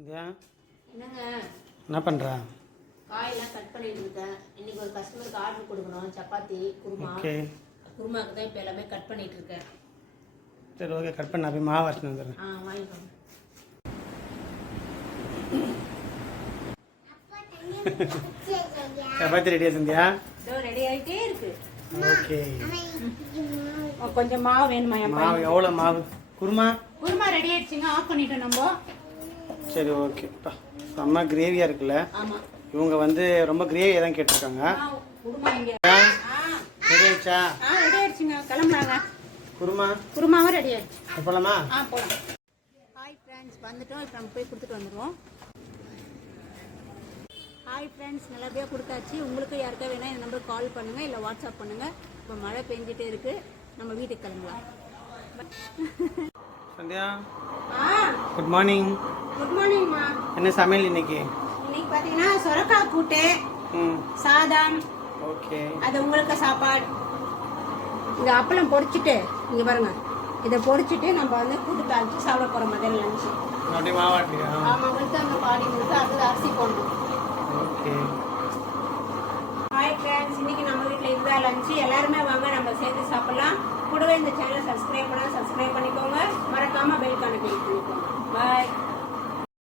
சந்தியா என்னங்க என்ன பண்ணுற? காயெல்லாம் கட் பண்ணிட்டு இருக்கேன். இன்னைக்கு ஒரு கஸ்டமருக்கு ஆர்டர் கொடுக்கணும். சப்பாத்தி குருமா. ஓகே, குருமாக்கு தான் இப்போ எல்லாமே கட் பண்ணிட்டு இருக்கேன். சரி ஓகே, கட் பண்ண போய் மாவு அரைச்சிட்டு வந்துடுறேன். வாங்கிக்கோங்க. சப்பாத்தி ரெடியா சந்தியா? ரெடி ஆகிட்டே இருக்கு. ஓகே, கொஞ்சம் மாவு வேணுமா? மாவு எவ்வளோ மாவு? குருமா குருமா ரெடி ஆயிடுச்சுங்க. ஆஃப் பண்ணிட்டோம் நம்ம. சரி ஓகேப்பா. செம்ம கிரேவியாக இருக்குல்ல? ஆமாம். இவங்க வந்து ரொம்ப கிரேவியாக தான் கேட்டிருக்காங்க. குருமா இங்கே ரெடி ஆயிடுச்சா? ரெடி ஆயிடுச்சுங்க. கிளம்புறாங்க. குருமாவும் ரெடி ஆயிடுச்சு. போகலாமா? போகலாம். ஹாய் ஃப்ரெண்ட்ஸ், வந்துட்டோம். இப்போ நம்ம போய் கொடுத்துட்டு வந்துடுவோம். ஹாய் ஃப்ரெண்ட்ஸ், நல்லபடியாக கொடுத்தாச்சு. உங்களுக்கு யாருக்கா வேணால் இந்த நம்பருக்கு கால் பண்ணுங்கள், இல்லை வாட்ஸ்அப் பண்ணுங்கள். இப்போ மழை பெஞ்சிட்டே இருக்குது. நம்ம வீட்டுக்கு கிளம்பலாம். Sandhya good morning. குட் மார்னிங்மா. என்ன சமையல் இன்னைக்கு? இன்னைக்கு பார்த்தீங்கன்னா சொரக்காய் கூட்டு, சாதம். ஓகே, அது உங்களுக்கு சாப்பாடு. இந்த அப்பளம் பொரிச்சிட்டு இங்கே பாருங்க, இதை பொரிச்சிட்டு நம்ம வந்து கூட்டு தாளிச்சு சாப்பிட போகிறோம் மதியம் லஞ்சு. அப்படியே மாவாட்டியா? ஆமாம், உங்களுக்கு அந்த பாடி இருக்கு. அது அரிசி போடணும். ஓகே. ஹாய் ஃப்ரெண்ட்ஸ், இன்னைக்கு நம்ம வீட்டில் இதுதான் லஞ்சு. எல்லாருமே வாங்க, நம்ம சேர்த்து சாப்பிடலாம். கூடவே இந்த சேனலை சப்ஸ்கிரைப் பண்ணிக்கோங்க. மறக்காமல் பெல் ஐகானை கிளிக் பண்ணிக்கோங்க. பாய்.